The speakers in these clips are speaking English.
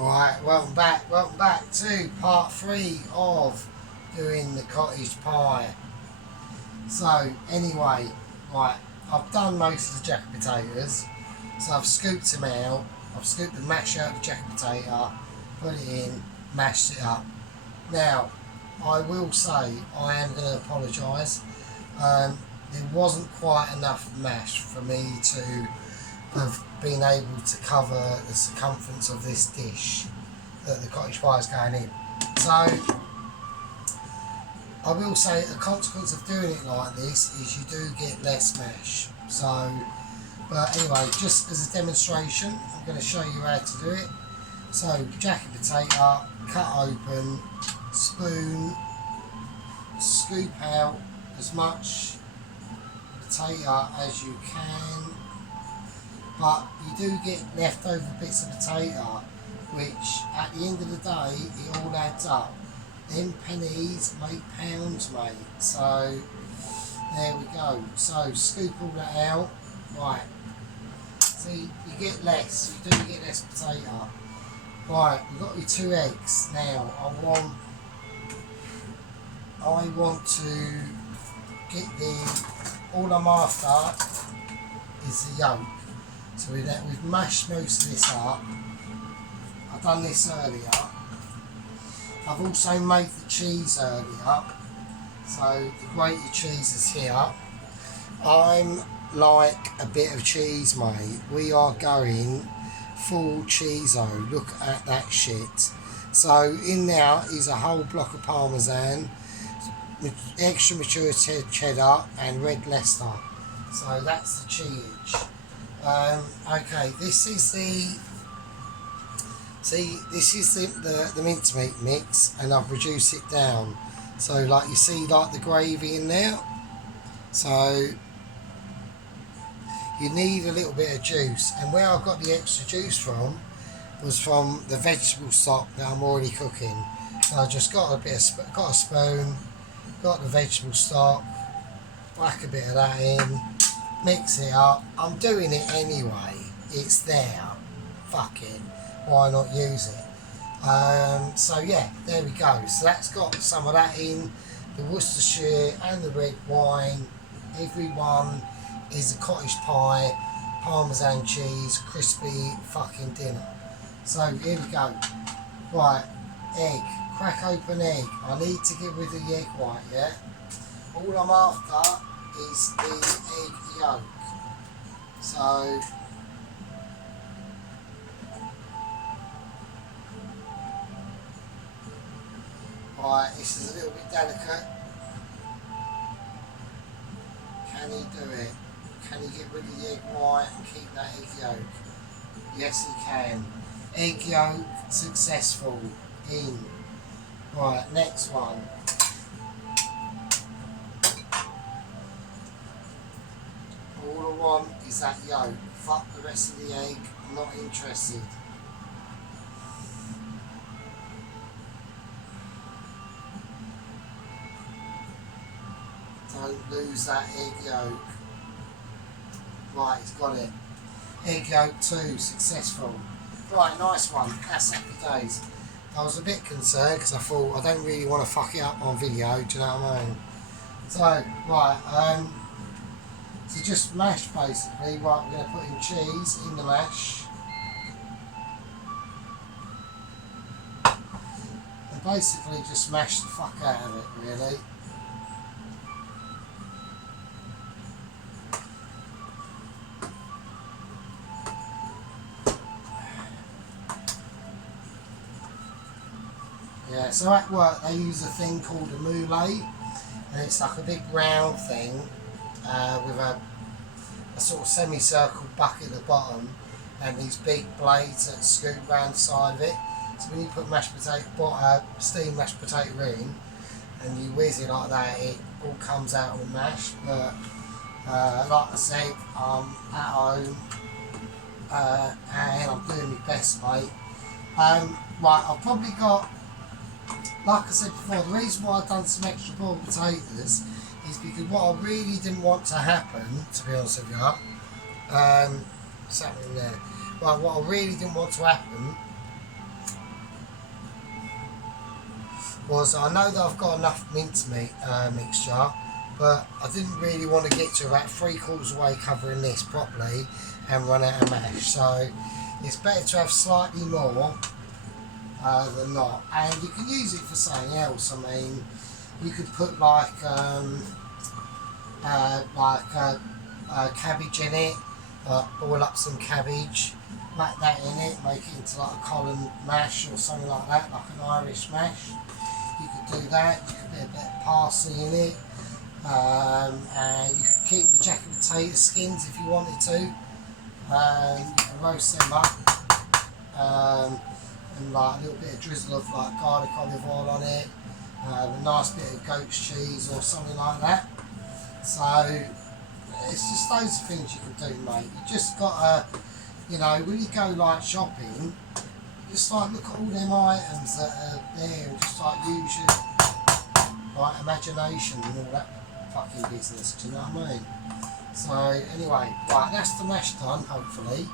Right, welcome back to part 3 of doing the cottage pie. So anyway, right, I've done most of the jacket potatoes, so I've scooped them out, I've scooped the mash out of the jacket potato, put it in, mashed it up. Now, I will say, I am going to apologise, there wasn't quite enough mash for me to have been able to cover the circumference of this dish that the cottage pie is going in. So I will say a consequence of doing it like this is you do get less mash. So, but anyway, just as a demonstration, I'm going to show you how to do it. So jacket potato, cut open, spoon, scoop out as much potato as you can. But you do get leftover bits of potato, which at the end of the day, it all adds up. Them pennies make pounds, mate. So, there we go. So, scoop all that out. Right. See, you get less. You do get less potato. Right, we've got your 2 eggs. Now, I want to get all I'm after is the yolk. So we've mashed most of this up. I've done this earlier. I've also made the cheese earlier. So the grated cheese is here. I'm like a bit of cheese, mate. We are going full cheese-o. Look at that shit. So in there is a whole block of Parmesan, extra mature cheddar and red Leicester. So that's the cheese. Okay, this is the mincemeat mix, and I've reduced it down. So like you see, like the gravy in there. So you need a little bit of juice, and where I got the extra juice from was from the vegetable stock that I'm already cooking. So I just got a spoon, got the vegetable stock, whack a bit of that in. Mix it up. I'm doing it anyway. It's there. Fuck it. Why not use it? So yeah, there we go. So that's got some of that in. The Worcestershire and the red wine. Everyone is a cottage pie, Parmesan cheese, crispy fucking dinner. So here we go. Right, egg. Crack open egg. I need to get rid of the egg white, yeah? All I'm after is the egg yolk. So right, this is a little bit delicate. Can he do it? Can he get rid of the egg white and keep that egg yolk? Yes, he can. Egg yolk successful. In. Right, next one. All I want is that yolk. Fuck the rest of the egg. I'm not interested. Don't lose that egg yolk. Right, he's got it. Egg yolk 2, successful. Right, nice one. That's happy days. I was a bit concerned because I thought I don't really want to fuck it up on video, do you know what I mean? So, right, so just mash basically. Right, we're going to put in cheese in the mash. And basically just mash the fuck out of it, really. Yeah, so at work they use a thing called a moulay, and it's like a big round thing with a sort of semicircle bucket at the bottom and these big blades that scoop round the side of it. So when you put steamed mashed potato in and you whiz it like that, it all comes out all mashed. But like I said, I'm at home and I'm doing my best, mate. Right, I've probably got, like I said before, the reason why I've done some extra boiled potatoes is because what I really didn't want to happen, to be honest with you, something there. Right, what I really didn't want to happen was I know that I've got enough mincemeat mixture, but I didn't really want to get to about 3/4 way covering this properly and run out of mash. So it's better to have slightly more than not. And you can use it for something else. I mean, you could put like cabbage in it, boil up some cabbage, whack that in it, make it into like a column mash or something like that, like an Irish mash. You could do that. You could put a bit of parsley in it, and you could keep the jacket potato skins if you wanted to. You can roast them up, and like a little bit of drizzle of like garlic olive oil on it, a nice bit of goat's cheese or something like that. So it's just loads of things you can do, mate. You just gotta, you know, when you go like shopping, just like look at all them items that are there and just like use your like imagination and all that fucking business, do you know what I mean? So anyway, right, that's the mash done, hopefully.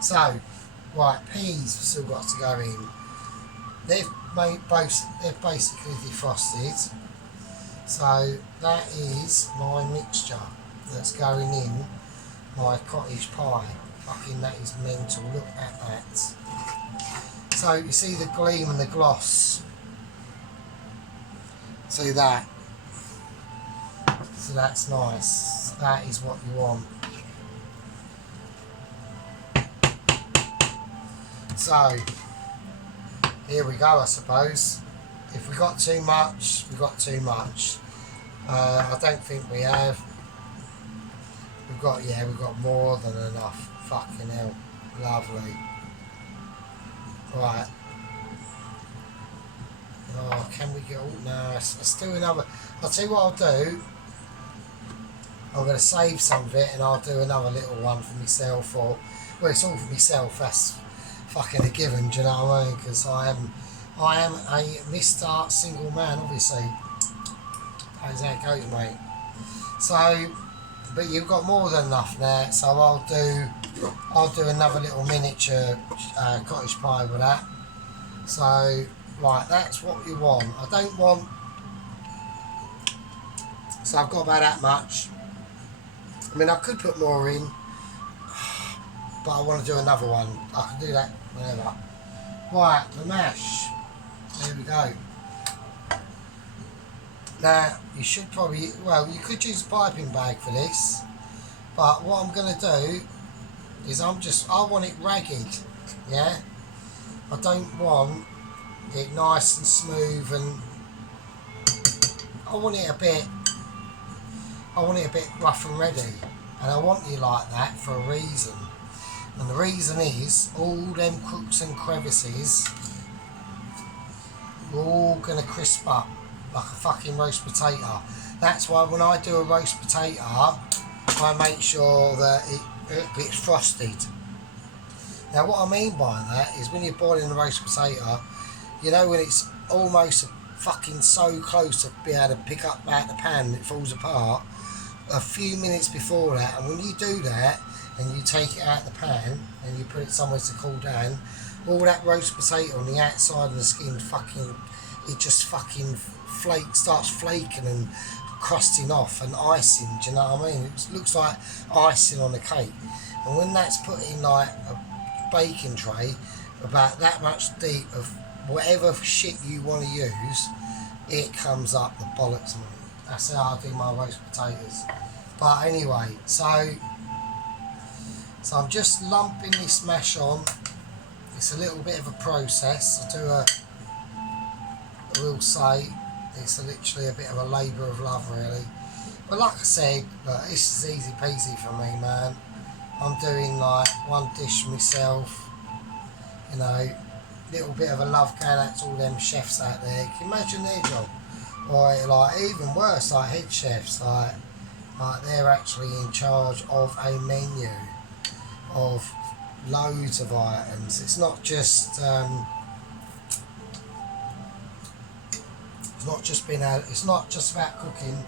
So, right, peas have still got to go in. They've basically defrosted. So that is my mixture that's going in my cottage pie. Fucking that is mental, look at that. So you see the gleam and the gloss. See that? So that's nice. That is what you want. So here we go, I suppose. If we got too much, we got too much. I don't think we have. We've got more than enough. Fucking hell, lovely. Right. Oh, can we get all? No, let's do another. I'll tell you what I'll do. I'm going to save some of it and I'll do another little one for myself. Or, well, it's all for myself. That's fucking a given. Do you know what I mean? Because I am a Mr. Single Man, obviously. That's how it goes, mate. So, but you've got more than enough now. So I'll do another little miniature cottage pie with that. So, right, that's what you want. I don't want. So I've got about that much. I mean, I could put more in, but I want to do another one. I can do that whenever. Right, the mash. There we go. Now, you should probably, well, you could use a piping bag for this, but what I'm going to do is I want it ragged, yeah? I don't want it nice and smooth, and I want it a bit rough and ready, and I want you like that for a reason. And the reason is all them crooks and crevices are all gonna crisp up like a fucking roast potato. That's why when I do a roast potato, I make sure that it gets frosted. Now what I mean by that is when you're boiling a roast potato, you know, when it's almost fucking so close to be able to pick up out the pan and it falls apart, a few minutes before that, and when you do that and you take it out of the pan and you put it somewhere to cool down, all that roast potato on the outside of the skin it just fucking starts flaking and crusting off and icing, do you know what I mean? It looks like icing on a cake. And when that's put in like a baking tray about that much deep of whatever shit you want to use, it comes up the bollocks, mate. That's how I do my roast potatoes. But anyway, so I'm just lumping this mash on. It's a little bit of a process. I will say it's literally a bit of a labour of love, really. But like I said, look, this is easy peasy for me, man. I'm doing like one dish myself, you know, little bit of a love going out to all them chefs out there. Can you imagine their job? Or like even worse, like head chefs, like they're actually in charge of a menu of loads of items. It's not just it's not just about cooking.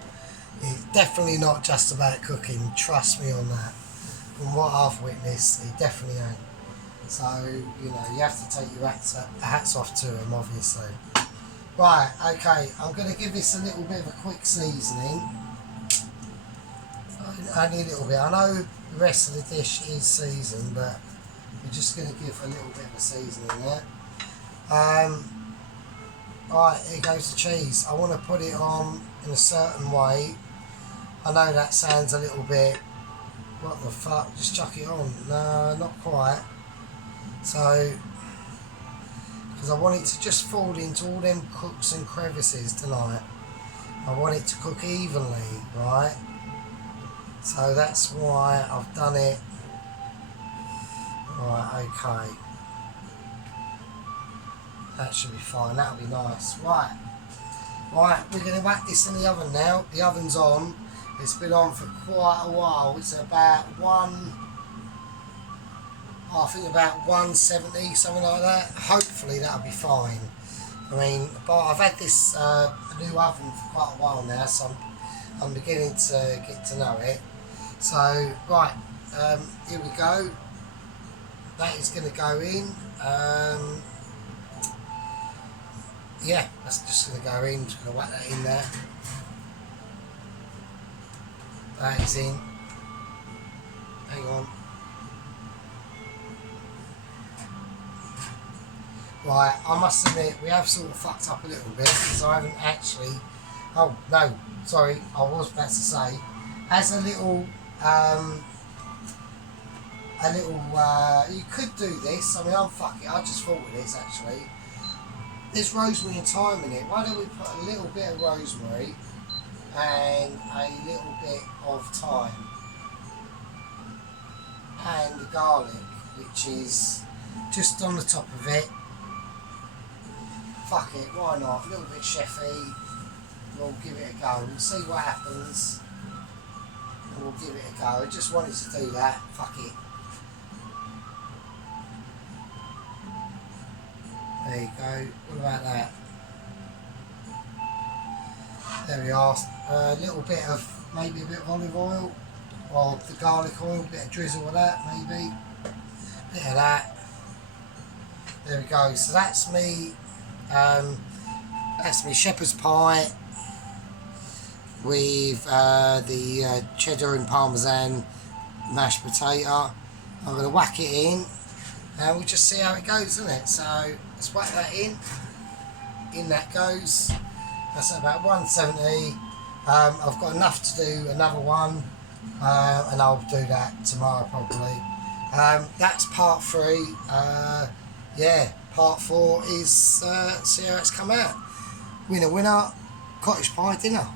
It's definitely not just about cooking. Trust me on that. From what I've witnessed, it definitely ain't. So you know, you have to take your hats off to them, obviously. Right, okay, I'm going to give this a little bit of a quick seasoning. Only a little bit. I know the rest of the dish is seasoned, but we're just going to give a little bit of a seasoning there. Right, here goes the cheese. I want to put it on in a certain way. I know that sounds a little bit, what the fuck, just chuck it on. No, not quite. So, because I want it to just fall into all them crooks and crevices tonight. I want it to cook evenly, right? So that's why I've done it. Right, okay. That should be fine, that'll be nice. Right, we're going to whack this in the oven now. The oven's on. It's been on for quite a while. It's about I think about 170, something like that. Hopefully that'll be fine. I mean, but I've had this new oven for quite a while now, so I'm beginning to get to know it. So, right, here we go. That is going to go in. Yeah, that's just going to go in. Just going to whack that in there. That is in. Hang on. Right, I must admit, we have sort of fucked up a little bit because I haven't actually. Oh no, sorry, I was about to say, as a little, you could do this. I mean, I'm fucking. I just thought of this actually. There's rosemary and thyme in it. Why don't we put a little bit of rosemary and a little bit of thyme and the garlic, which is just on the top of it. Fuck it, why not? A little bit chefy. We'll give it a go. We'll see what happens. And we'll give it a go. I just wanted to do that. Fuck it. There you go. What about that? There we are. A little bit of, maybe a bit of olive oil. Or the garlic oil. A bit of drizzle of that, maybe. Bit of that. There we go. So that's me. That's me shepherd's pie with the cheddar and parmesan mashed potato. I'm going to whack it in and we'll just see how it goes, isn't it? So let's whack that in. In that goes. That's at about 170. I've got enough to do another one and I'll do that tomorrow probably. That's part 3. Yeah, part 4 is see how it's come out. Winner, winner, cottage pie dinner.